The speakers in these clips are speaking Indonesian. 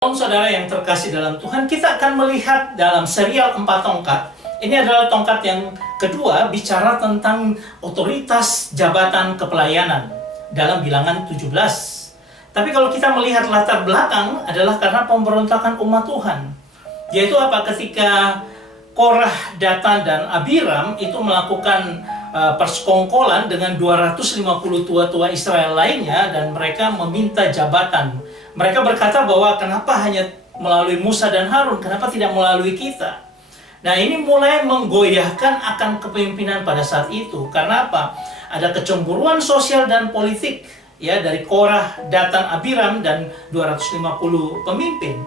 Saudara yang terkasih dalam Tuhan, kita akan melihat dalam serial 4 tongkat. Ini adalah tongkat yang kedua, bicara tentang otoritas jabatan kepelayanan dalam Bilangan 17. Tapi kalau kita melihat latar belakang adalah karena pemberontakan umat Tuhan. Yaitu apa? Ketika Korah, Datan, dan Abiram itu melakukan persekongkolan dengan 250 tua-tua Israel lainnya, dan mereka meminta jabatan. Mereka berkata bahwa kenapa hanya melalui Musa dan Harun, kenapa tidak melalui kita? Nah, ini mulai menggoyahkan akan kepemimpinan pada saat itu. Karena apa? Ada kecemburuan sosial dan politik ya dari Korah, Datan, Abiram, dan 250 pemimpin.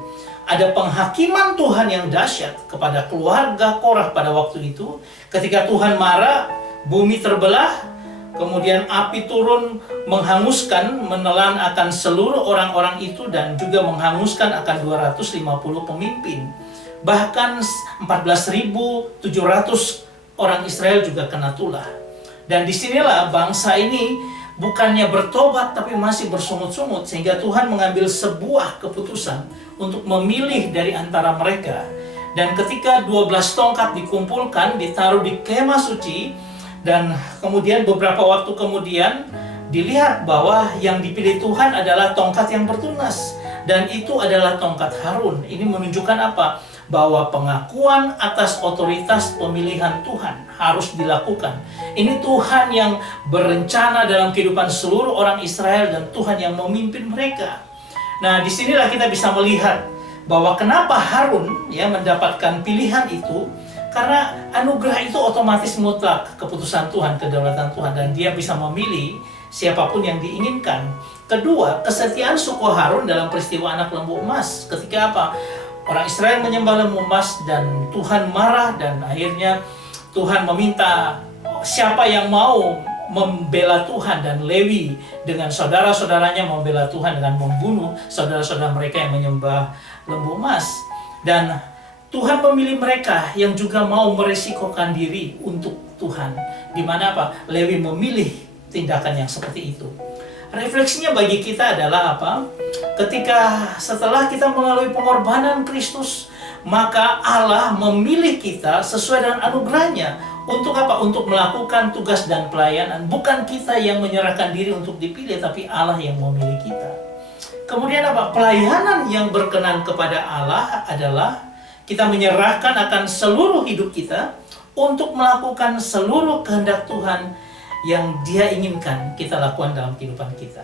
Ada penghakiman Tuhan yang dahsyat kepada keluarga Korah pada waktu itu. Ketika Tuhan marah, bumi terbelah, kemudian api turun menghanguskan, menelan akan seluruh orang-orang itu dan juga menghanguskan akan 250 pemimpin. Bahkan 14.700 orang Israel juga kena tulah. Dan disinilah bangsa ini bukannya bertobat tapi masih bersungut-sungut, sehingga Tuhan mengambil sebuah keputusan untuk memilih dari antara mereka. Dan ketika 12 tongkat dikumpulkan, ditaruh di kemah suci, dan kemudian beberapa waktu kemudian dilihat bahwa yang dipilih Tuhan adalah tongkat yang bertunas, dan itu adalah tongkat Harun. Ini menunjukkan apa? Bahwa pengakuan atas otoritas pemilihan Tuhan harus dilakukan. Ini Tuhan yang berencana dalam kehidupan seluruh orang Israel, dan Tuhan yang memimpin mereka. Nah, disinilah kita bisa melihat bahwa kenapa Harun ya mendapatkan pilihan itu. Karena anugerah itu otomatis mutlak, keputusan Tuhan, kedaulatan Tuhan, dan dia bisa memilih siapapun yang diinginkan. Kedua, kesetiaan suku Harun dalam peristiwa anak lembu emas. Ketika apa? Orang Israel menyembah lembu emas dan Tuhan marah, dan akhirnya Tuhan meminta siapa yang mau membela Tuhan, dan Lewi dengan saudara-saudaranya membela Tuhan dengan membunuh saudara-saudara mereka yang menyembah lembu emas. Dan Tuhan memilih mereka yang juga mau meresikokan diri untuk Tuhan. Di mana apa? Lewi memilih tindakan yang seperti itu. Refleksinya bagi kita adalah apa? Ketika setelah kita melalui pengorbanan Kristus, maka Allah memilih kita sesuai dengan anugerahnya. Untuk apa? Untuk melakukan tugas dan pelayanan. Bukan kita yang menyerahkan diri untuk dipilih, tapi Allah yang memilih kita. Kemudian apa? Pelayanan yang berkenan kepada Allah adalah kita menyerahkan akan seluruh hidup kita untuk melakukan seluruh kehendak Tuhan yang Dia inginkan kita lakukan dalam kehidupan kita.